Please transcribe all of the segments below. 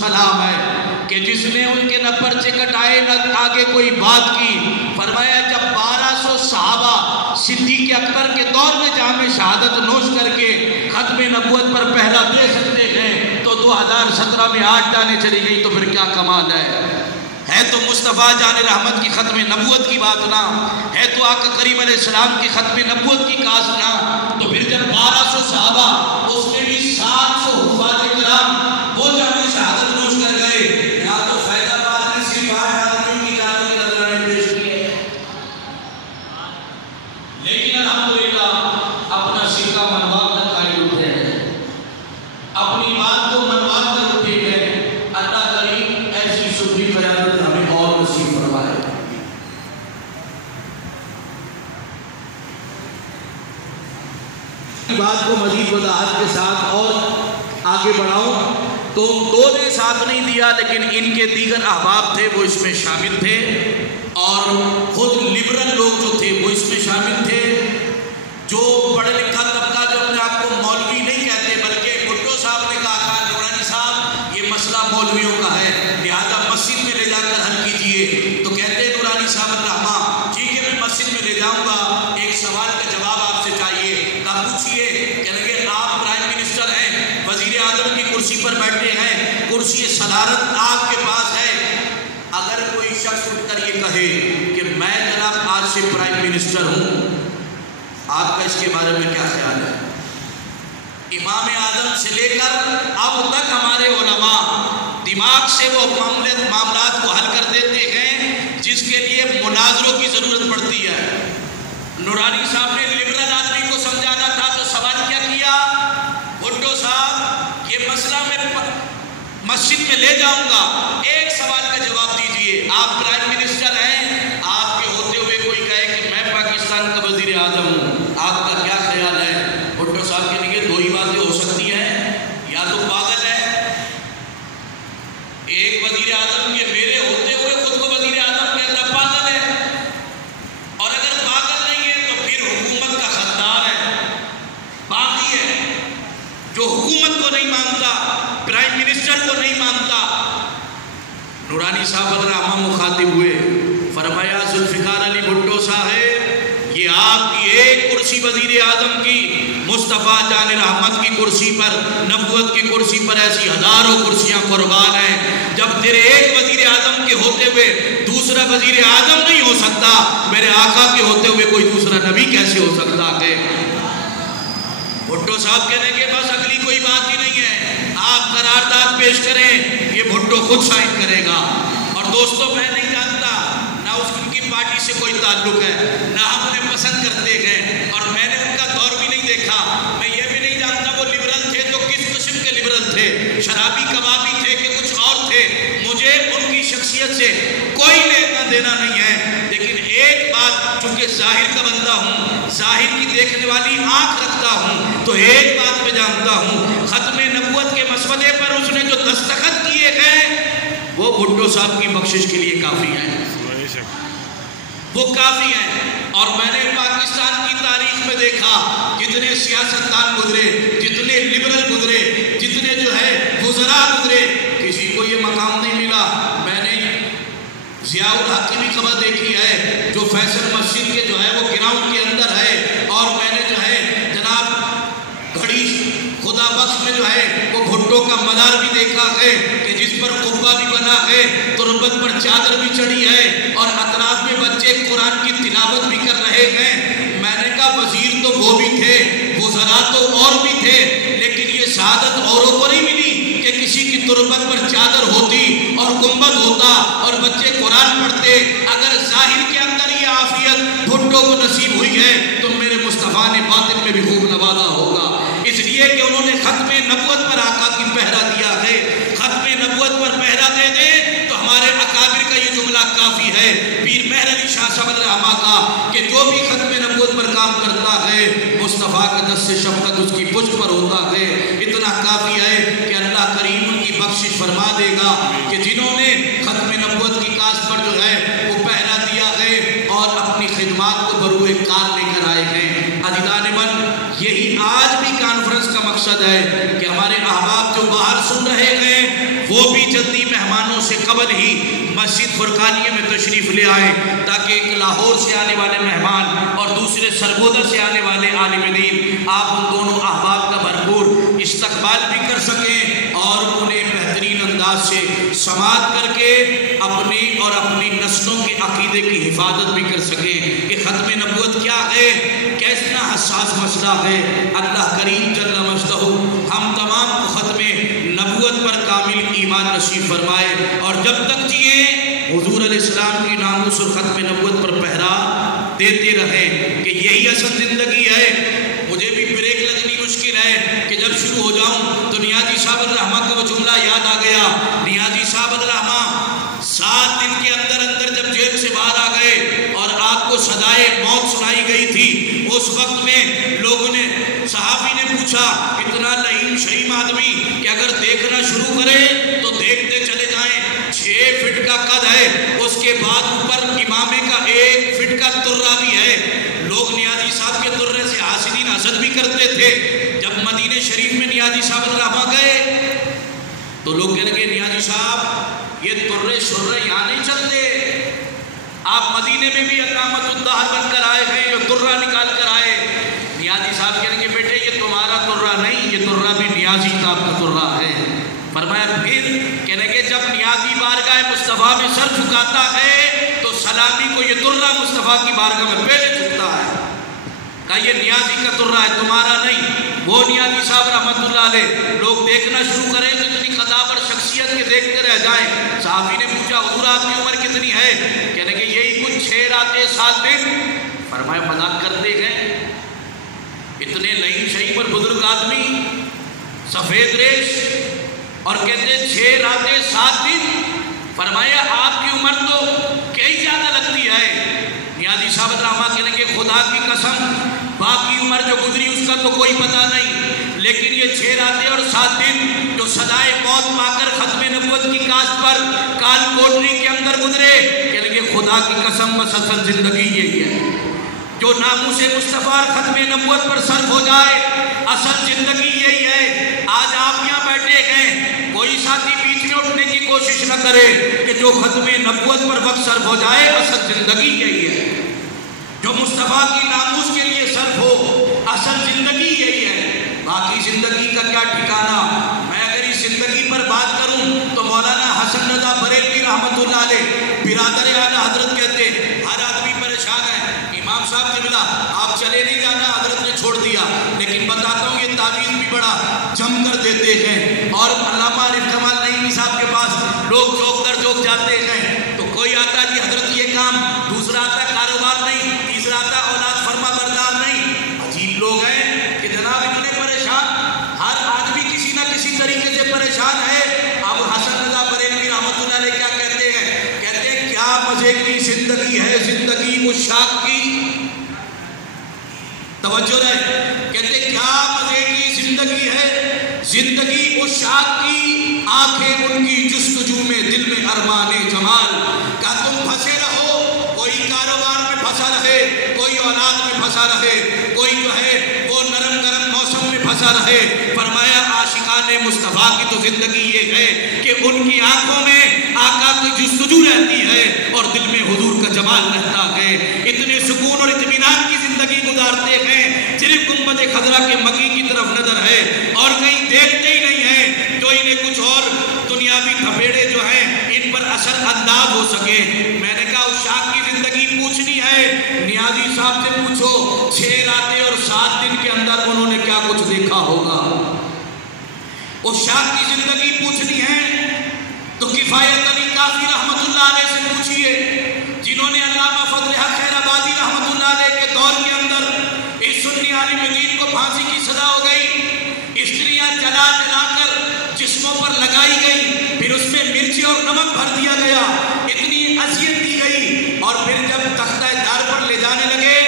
السلام ہے کہ جس نے ان کے نہ پرچے کٹائے نہ آگے کوئی بات کی. فرمایا جب 1200 صحابہ صدیق اکبر کے دور میں جام شہادت نوش کر کے ختم نبوت پر پہرا دے سکتے ہیں تو 2017 میں 8 ڈالیں چلی گئی تو پھر کیا کمال ہے تو مصطفیٰ جان رحمت کی ختم نبوت کی بات نہ ہے تو آقا کریم علیہ السلام کی ختم نبوت کی کاس نہ. تو پھر جب 1200 صحابہ اس میں بھی 700 حفاظ کرام وہ جام شہادت نوش کر گئے. یا تو فیض آباد نے صرف 8 آدمیوں کی جانوں کی نظرانے پیش کیے لیکن الحمدللہ اپنا سکہ منوا کر قائل اٹھے ہیں, اپنی بات کو منوا کر اٹھے ہیں. اللہ کریم ایسی سبھی قیادت ہمیں اور نصیب فرمائے. بات کو مزید وضاحت کے ساتھ اور آگے بڑھاؤں تو دو نے ساتھ نہیں دیا لیکن ان کے دیگر احباب تھے وہ اس میں شامل تھے اور خود لبرل لوگ جو تھے وہ اس میں شامل تھے. جو پڑھے لکھا طبقہ جو اپنے آپ کو مولوی نہیں کہتے بلکہ بھٹو صاحب نے کہا نورانی صاحب یہ مسئلہ مولویوں کا ہے لہذا مسجد میں لے جا کر حل کیجئے. تو کہتے ہیں نورانی صاحب الرحمٰ ٹھیک ہے میں مسجد میں لے جاؤں گا, ایک سوال کا جواب آپ سے چاہیے. کہا پوچھئے. کہنے لگے آپ پرائم منسٹر ہیں, وزیر اعظم کی کرسی پر بیٹھے ہیں, کرسی صدارت آپ کے پاس ہے, اگر کوئی شخص اٹھ کر یہ کہے کہ میں جناب آج سے پرائم منسٹر ہوں, آپ کا اس کے بارے میں کیا خیال ہے؟ امام اعظم سے لے کر اب تک ہمارے علماء دماغ سے وہ معاملات کو حل کر دیتے ہیں جس کے لیے مناظروں کی ضرورت پڑتی ہے. نورانی صاحب نے لبرل آدمی کو سمجھانا تھا تو سوال کیا کیا, بھٹو صاحب یہ مسئلہ میں مسجد میں لے جاؤں گا, ایک سوال کا جواب دیجئے. آپ پرائم منسٹر ہیں, آپ کے ہوتے ہوئے کوئی کہے کہ میں پاکستان کا وزیر اعظم ہوں, آپ کا کیا خیال ہے؟ بھٹو صاحب کے لیے دو ہی باتیں ہو سکتی ہیں, یا تو پاگل ہے, ایک وزیر اعظم کے میرے ہوتے ہوئے خود کو وزیر اعظم کہتا پاگل ہے, اور اگر پاگل نہیں ہے تو پھر حکومت کا خدار ہے, باقی ہے جو حکومت کو نہیں مانتا, پرائم منسٹر کو نہیں مانتا. نورانی صاحب الرحمہ مخاطب ہوئے, فرمایا ذوالفقار علی بھٹو صاحب یہ آپ کی ایک کرسی وزیر اعظم کی, مصطفیٰ جان رحمت کی کرسی پر, نبوت کی کرسی پر ایسی ہزاروں کرسیاں قربان ہیں. جب تیرے ایک وزیر اعظم کے ہوتے ہوئے دوسرا وزیر اعظم نہیں ہو سکتا, میرے آقا کے ہوتے ہوئے کوئی دوسرا نبی کیسے ہو سکتا ہے؟ بھٹو صاحب کہنے کے بس اگلی کوئی بات ہی نہیں ہے, آپ قرارداد پیش کریں, یہ بھٹو خود سائن کرے گا. اور دوستوں میں نہیں جانتا نہ اس کی پارٹی سے کوئی تعلق ہے, نہ ہم انہیں پسند کرتے ہیں, اور میں نے ان کا دور بھی نہیں دیکھا. میں یہ بھی نہیں جانتا وہ لبرل تھے تو کس قسم کے لبرل تھے, شرابی کبابی تھے کہ کچھ اور تھے, مجھے ان کی شخصیت سے کوئی لینا دینا نہیں ہے. لیکن ایک بات, چونکہ ظاہر کا بندہ ہوں, ظاہر کی دیکھنے والی آنکھ رکھتا ہوں, تو ایک بات میں جانتا ہوں, ختم نبوت کے مسودے پر اس نے جو دستخط کیے ہیں وہ بھٹو صاحب کی بخشش کے لیے کافی ہیں, وہ کافی ہیں. اور میں نے پاکستان کی تاریخ میں دیکھا جتنے سیاستدان گزرے, جتنے لبرل گزرے, جتنے جو ہے وزراء گزرے, کسی کو یہ مقام نہیں ملا. میں نے ضیاء الحق کی بھی خبر دیکھی ہے جو فیصل مسجد کے جو ہے وہ گراؤنڈ کے اندر ہے, اور میں نے جو ہے جناب گھڑی خدا بخش میں جو ہے وہ بھٹو کا مزار بھی دیکھا ہے کہ جس پر قبہ بھی بنا ہے, تربت پر چادر بھی چڑھی ہے, اور اطراف میں بچے قرآن کی تلاوت بھی کر رہے ہیں. میں نے کہا وزیر تو وہ بھی تھے, وزراء تو اور بھی تھے, لیکن یہ سعادت اوروں کو نہیں ملی کہ کسی کی تربت پر چادر ہوتی اور گنبد ہوتا اور بچے قرآن پڑھتے. اگر ظاہر کے اندر یہ عافیت بھٹو کو نصیب ہوئی ہے تو میرے مصطفیٰ نے باطن میں بھی خوب نوازا ہوگا, اس لیے کہ انہوں نے ختم نبوت پر آقا کی پہرا دیا ہے. ختم نبوت پر پہرا دے دیں تو ہمارے اکابر کا یہ جملہ کافی ہے, پیر مہر علی شاہ صاحب الرحمہ کا, کہ جو بھی ختم نبوت پر کام کرتا ہے مصطفیٰ کا دست شفقت اس کی پشت پر ہوتا ہے. اتنا کافی ہے کہ اللہ کریم ان کی بخشش فرما دے گا کہ جنہوں نے ختم نبوت کی کاس پر جو ہے وہ پہرا دیا ہے اور اپنی خدمات کو بروئے کار لے کر آئے ہیں. عزیزان من, یہی آج بھی کانفرنس کا مقصد ہے کہ ہمارے احباب جو باہر سن رہے ہیں وہ بھی جلدی مہمانوں سے قبل ہی مسجد فرقانیہ میں تشریف لے آئیں تاکہ ایک لاہور سے آنے والے مہمان اور دوسرے سرگودا سے آنے والے عالم دین آپ ان دونوں احباب کا بھرپور استقبال بھی کر سکیں اور انہیں بہترین انداز سے سماعت کر کے اپنی اور اپنی نسلوں کے عقیدے کی حفاظت بھی کر سکیں کہ ختم نبوت کیا ہے، کیسنا حساس مسئلہ ہے۔ اللہ کریم جل مجدہ ہم تمام کو ختم نبوت پر کامل ایمان نصیب فرمائے اور جب تک جیے حضور علیہ السلام کی ناموس اور ختم نبوت پر پہرا دیتے رہیں کہ یہی اصل زندگی ہے۔ مجھے بھی بریک لگنی مشکل ہے کہ جب شروع ہو جاؤں تو نیازی صاحب الرحمہ کا وہ جملہ یاد آ گیا۔ نیازی صاحب الرحمہ 7 دن کے اندر اندر جب جیل سے باہر آ گئے اور آپ کو سزائے موت سنائی گئی تھی، اس وقت میں لوگوں نے صحابی نے پوچھا اتنا لعین شہیم آدمی کہ اگر دیکھنا شروع کرے تو دیکھتے چلے جائیں، 6 فٹ کا قد ہے، اس کے بعد اوپر امامے کا 1 فٹ کا ترہ بھی ہے۔ لوگ نیازی صاحب کے ترے سے حاسدین حسد بھی کرتے تھے۔ جب مدینہ شریف میں نیازی صاحب الرحمہ گئے تو لوگ کہنے لگے نیازی صاحب یہ ترے شرے یہاں نہیں چلتے، آپ مدینے میں بھی اقامت الدہر بن کر آئے ہیں، یہ ترہ نکال کر آئے۔ نیازی صاحب کہنے لگے بیٹے یہ تمہارا ترہ نہیں، یہ ترہ بھی نیازی صاحب کا ترہ ہے۔ فرمایا پھر کہنے لگے جب نیازی بارگاہ مصطفیٰ میں سر جھکاتا ہے تو سلامی کو یہ ترہ مصطفیٰ کی بارگاہ میں پہلے جھکتا ہے۔ کہا یہ نیازی کا ترہ ہے تمہارا نہیں۔ وہ نیازی صاحب رحمت اللہ علیہ لوگ دیکھنا شروع کریں تو اتنی قدابر شخصیت کے دیکھتے رہ جائیں۔ صحابی نے پوچھا حضور آپ کی عمر کتنی ہے؟ کہنے کہ یہی کچھ 6 راتیں 7 دن۔ فرمایا مذاق کرتے گئے، اتنے لعین شہیم اور بزرگ آدمی سفید ریش اور کہتے 6 راتیں 7 دن۔ فرمایا آپ کی عمر تو کئی زیادہ لگتی ہے۔ نیازی صاحب الرحمہ کہنے کہ خدا کی قسم باقی عمر جو گزری اس کا تو کوئی پتہ نہیں، لیکن یہ 6 راتیں اور 7 دن جو سزائے موت پا کر ختم نبوت کی کاشت پر کال کوٹری کے اندر گزرے، کہنے کہ خدا کی قسم بس اصل زندگی یہی ہے۔ جو ناموس مصطفیٰ اور ختم نبوت پر صرف ہو جائے اصل زندگی یہی ہے۔ آج آپ یہاں بیٹھے ہیں، کوئی ساتھی بیچ میں اٹھنے کی کوشش نہ کرے کہ جو ختم نبوت پر وقت صرف ہو جائے اصل زندگی یہی ہے۔ جو مصطفیٰ کی ناموس کے لیے صرف ہو اصل زندگی یہی ہے۔ باقی زندگی کا کیا ٹھکانہ؟ میں اگر اس زندگی پر بات کروں تو مولانا حسن رضا بریلوی رحمت اللہ علیہ برادر اعلیٰ حضرت کہتے ہر آدمی پریشان ہے، امام صاحب نے ملا آپ چلے نہیں جانا، حضرت نے چھوڑ دیا، لیکن بتاتا ہوں یہ تعویذ بھی بڑا جم کر دیتے ہیں۔ اور علامہ عارف کمال نعیمی صاحب کے پاس لوگ چوک در چوک جاتے ہیں تو کوئی آتا جی حضرت یہ کام، دوسرا آتا کاروبار نہیں، تیسرا آتا اولاد فرما بردار نہیں۔ عجیب لوگ ہیں کہ جناب اتنے پریشان، ہر آدمی کسی نہ کسی طریقے سے پریشان ہے۔ اب حسن رضا بریلوی رحمت اللہ علیہ کیا کہتے ہیں؟ کہتے ہیں کیا مزے کی زندگی ہے زندگی عشاق کی، توجہ رہے، کہتے ہیں کیا مزے کی زندگی ہے زندگی عشاق کی، آنکھیں ان کی جستجو میں دل میں ارمان جمال۔ کیا تم پھنسے رہو، کوئی کاروبار میں پھنسا رہے، کوئی اولاد میں پھنسا رہے، کوئی جو ہے وہ نرم گرم موسم میں پھنسا رہے۔ فرمایا عاشقان مصطفیٰ کی تو زندگی یہ ہے کہ ان کی آنکھوں میں آقا کی جستجو رہتی ہے اور دل میں حضور کا جمال رہتا ہے۔ اتنے سکون اور اطمینان کی زندگی گزارتے ہیں، صرف گنبد خضرا کے مکی کی طرف نظر ہے اور کہیں دیکھتے ہی نہیں ہیں، جو انہیں کچھ اور دنیاوی تھپیڑے جو ہیں ان پر اثر انداز ہو سکے۔ میں نے کہا عشاق کی زندگی پوچھنی ہے، نیازی صاحب سے پوچھو 6 راتیں اور 7 دن کے اندر انہوں نے کیا کچھ دیکھا ہوگا۔ عشاق کی زندگی پوچھنی ہے تو کفایت علی کافی رحمت اللہ علیہ سے پوچھئے، جنہوں نے علامہ فضل حق خیر آبادی رحمت اللہ علیہ کے دور کے اندر اس سنی عالم دین کو پھانسی کی سزا ہو گئی، استریاں جلا جلا کر جسموں پر لگائی گئی، پھر اس میں مرچی اور نمک بھر دیا گیا، اتنی اذیت دی گئی، اور پھر جب تختہ دار پر لے جانے لگے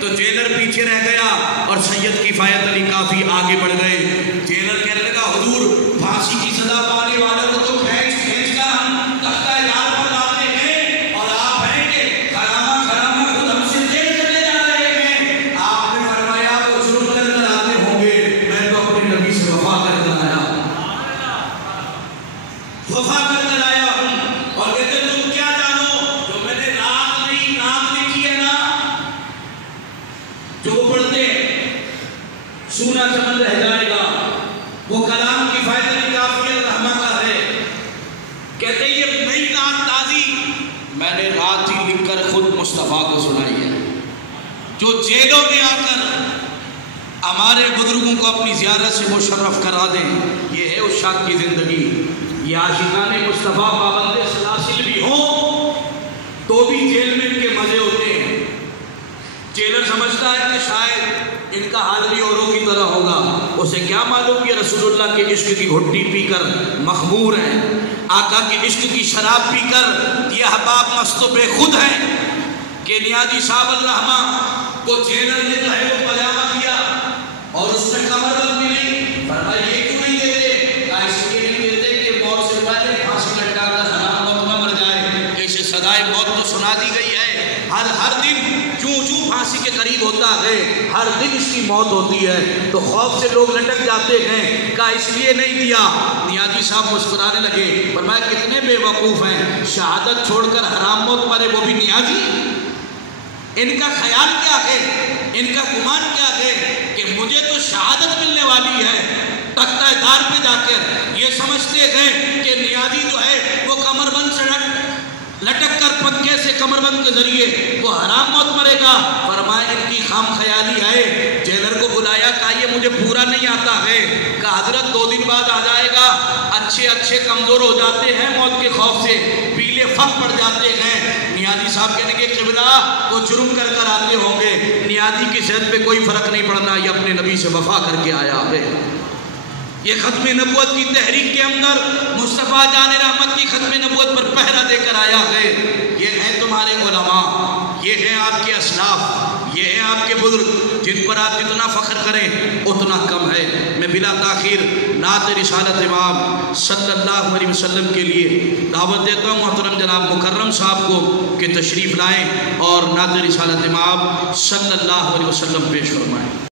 تو جیلر پیچھے رہ گیا اور سید کفایت علی کافی آگے بڑھ گئے۔ جیلر کہنے لگا حضور پھانسی کی سزا پانے والوں کو تو کھینچ کھینچ کر ہم تختہ دار پر لاتے ہیں اور آپ ہیں کہ خرامہ خرامہ خود ہم سے تیز چلے جا رہے ہیں۔ آپ نے فرمایا وہ ظلم کر کر آتے ہوں گے، میں تو اپنے نبی سے وفا کر کر آیا۔ وہ وفا کر کر آیا ہوں، اور کہتے تم کیا جانو جو میں نے رات نہیں نام لکھی ہے نا، جو پڑھتے سونا چمن رہ جائے گا، وہ کلام کی فائدہ کافی رحمہ کا ہے۔ کہتے یہ نئی نعت تازی میں نے رات ہی لکھ کر خود مصطفیٰ کو سنائی ہے، جو جیلوں میں آ کر ہمارے بزرگوں کو اپنی زیارت سے مشرف کرا دیں۔ یہ ہے عشاق کی زندگی۔ یہ عاشقان مصطفیٰ پابند سلاسل بھی ہوں تو بھی جیل میں ان کے مزے ہوتے ہیں۔ جیلر سمجھتا ہے کہ شاید ان کا حال بھی اوروں کی طرح ہوگا، اسے کیا معلوم یہ رسول اللہ کے عشق کی گھٹی پی کر مخمور ہیں، آقا کے عشق کی شراب پی کر یہ احباب مست و بے خود ہیں کہ نیازی صاحب الرحمہ کو جیلر نے جو ہے وہ پجامہ دیا اور اس میں کمر بند بھی نہیں، فرمایا یہ کیوں نہیں دیتے؟ کہا اس لیے نہیں دیتے کہ موت سے پہلے پھانسی لٹکا کر حرام موت نہ مر جائے۔ اسے سزائے موت تو سنا دی گئی ہے، ہر دن چوں پھانسی کے قریب ہوتا ہے ہر دن اس کی موت ہوتی ہے، تو خوف سے لوگ لٹک جاتے ہیں۔ کہا اس لیے نہیں دیا۔ نیازی صاحب مسکرانے لگے، فرمایا کتنے بے وقوف ہیں، شہادت چھوڑ کر حرام موت مرے وہ بھی نیازی۔ ان کا خیال کیا ہے، ان کا گمان کیا ہے کہ مجھے تو شہادت ملنے والی ہے، تختہ دار پہ جا کر یہ سمجھتے ہیں کہ نیازی جو ہے وہ کمر بند سے لٹک کر پنکھے سے کمر بند کے ذریعے وہ حرام موت مرے گا۔ فرمایا ان کی خام خیالی ہے۔ جیلر کو بلایا، کہا یہ مجھے پورا نہیں آتا ہے۔ کہا حضرت 2 دن بعد آ جائے گا، اچھے کمزور ہو جاتے ہیں موت کے خوف سے، پیلے پھک پڑ جاتے ہیں۔ نیازی صاحب کہنے کے قبلہ وہ جرم کر کر آتے ہوں گے، نیازی کی صحت پہ کوئی فرق نہیں پڑنا، یہ اپنے نبی سے وفا کر کے آیا ہے۔ یہ ختم نبوت کی تحریک کے اندر مصطفیٰ جان رحمت کی ختم نبوت پر پہرا دے کر آیا ہے۔ یہ ہیں تمہارے علماء، یہ ہیں آپ کے اسلاف، یہ ہیں آپ کے بزرگ، جن پر آپ جتنا فخر کریں اتنا کم ہے۔ میں بلا تاخیر نعت رسالت امام صلی اللہ علیہ وسلم کے لیے دعوت دیتا ہوں محترم جناب مکرم صاحب کو کہ تشریف لائیں اور نعت رسالت امام صلی اللہ علیہ وسلم پیش فرمائیں۔